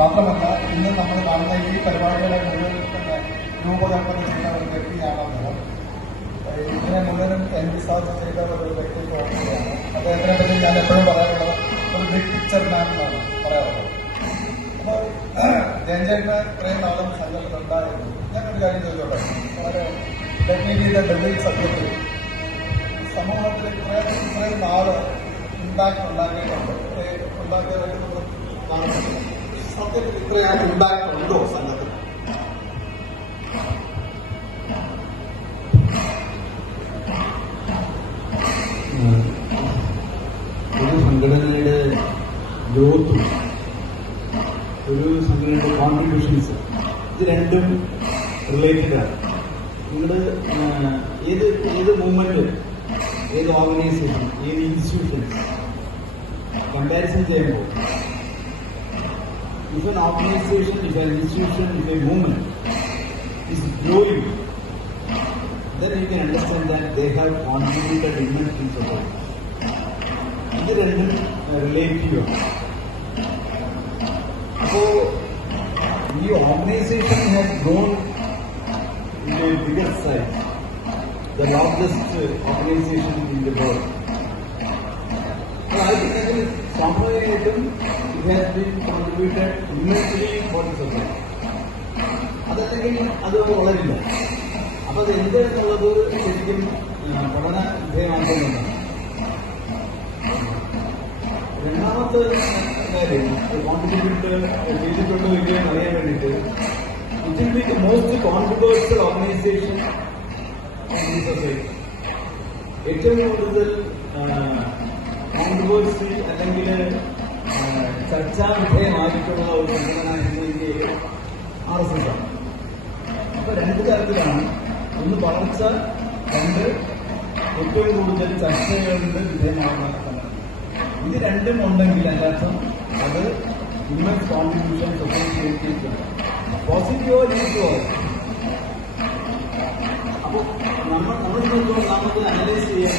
മാത്രമല്ല ഇന്ന് നമ്മൾ കാണുന്ന ഈ പരിപാടികളെ മുഴുവൻ തന്നെ രൂപകൽപ്പന ചെയ്ത ഒരു വ്യക്തിയാണ് അദ്ദേഹം. ഇതിനെ മുഴുവനും എൻവിസാർജ് ചെയ്ത ഒരു വ്യക്തിത്വമാണ്. അദ്ദേഹത്തിനെ പറ്റി ഞാൻ എപ്പോഴും പറയാറുള്ളത് ഒരു ബിഗ് പിക്ചർ മാൻ എന്നാണ് പറയാറുള്ളത്. അപ്പോൾ ജയൻചേട്ടന് ഇത്രയും നാളും സംഘത്തിലുണ്ടായിരുന്നു. ഞാനൊരു കാര്യം ചോദിച്ചോട്ടെ, വളരെ ടെക്നിക്കൽ ഡെബേറ്റ് സബ്ജക്റ്റിൽ സമൂഹത്തിൽ ഇത്രയും നാള് ഇമ്പാക്ട് ഉണ്ടാക്കിയിട്ടുണ്ട്. ഉണ്ടാക്കിയതായിട്ട് സത്യത്തിൽ ഇത്രയും ഇമ്പാക്ട് ഉണ്ടോ സംഘത്തിൽ? ഒരു സംഘടനയുടെ ഗ്രോത്തും ഒരു സംഘടനയുടെ കോൺട്രിബ്യൂഷൻസ് ഇത് രണ്ടും റിലേറ്റഡാണ്. നിങ്ങൾ ഏത് മൂവ്മെന്റ്, ഏത് ഓർഗനൈസേഷൻ, ഏത് ഇൻസ്റ്റിറ്റ്യൂഷൻസ് കമ്പാരിസൺ ചെയ്യുമ്പോൾ if an organization, if an institution, if a movement is growing, then you can understand that they have contributed immensely to society. ഇത് രണ്ടും റിലേറ്റീവ് ആണ്. അപ്പോൾ ഈ organisation has grown in A bigger size, the largest organization in the world. I think that is സാമ്പത്തികമായിട്ടും it has been contributed immensely for the society. അതല്ലെങ്കിൽ അത് വളരില്ല. അപ്പൊ അത് എന്ത് എന്നുള്ളത് ശരിക്കും പഠന വിധേയമാക്കുന്നുണ്ട്. രണ്ടാമത്തെ കാര്യം കോൺട്രിബ്യൂട്ട് ചെയ്തിട്ടുണ്ടോ ഇല്ലയോ അറിയാൻ വേണ്ടിയിട്ട് it will be the most controversial organization in the society. ഏറ്റവും കൂടുതൽ കോൺട്രവേഴ്സി അല്ലെങ്കിൽ ചർച്ചാ വിധേയമായിട്ടുള്ള ഒരു സംഘടന എന്ന് ഇന്ത്യയിൽ RSS ആണ്. അപ്പൊ രണ്ട് തരത്തിലാണ്. ഒന്ന് വളർച്ച, രണ്ട് ഏറ്റവും കൂടുതൽ ചർച്ചകളുടെ വിധേയമാകുന്ന സംഘടന. ഇത് രണ്ടും ഉണ്ടെങ്കിൽ അതിനർത്ഥം അത് ഇമ്മൻസ് കോൺട്രിബ്യൂഷൻ സൊസൈറ്റിയിലേക്ക് പോസിറ്റീവോ നെഗറ്റീവോ. അപ്പോൾ നമ്മൾ നമുക്ക് അനലൈസ് ചെയ്യാൻ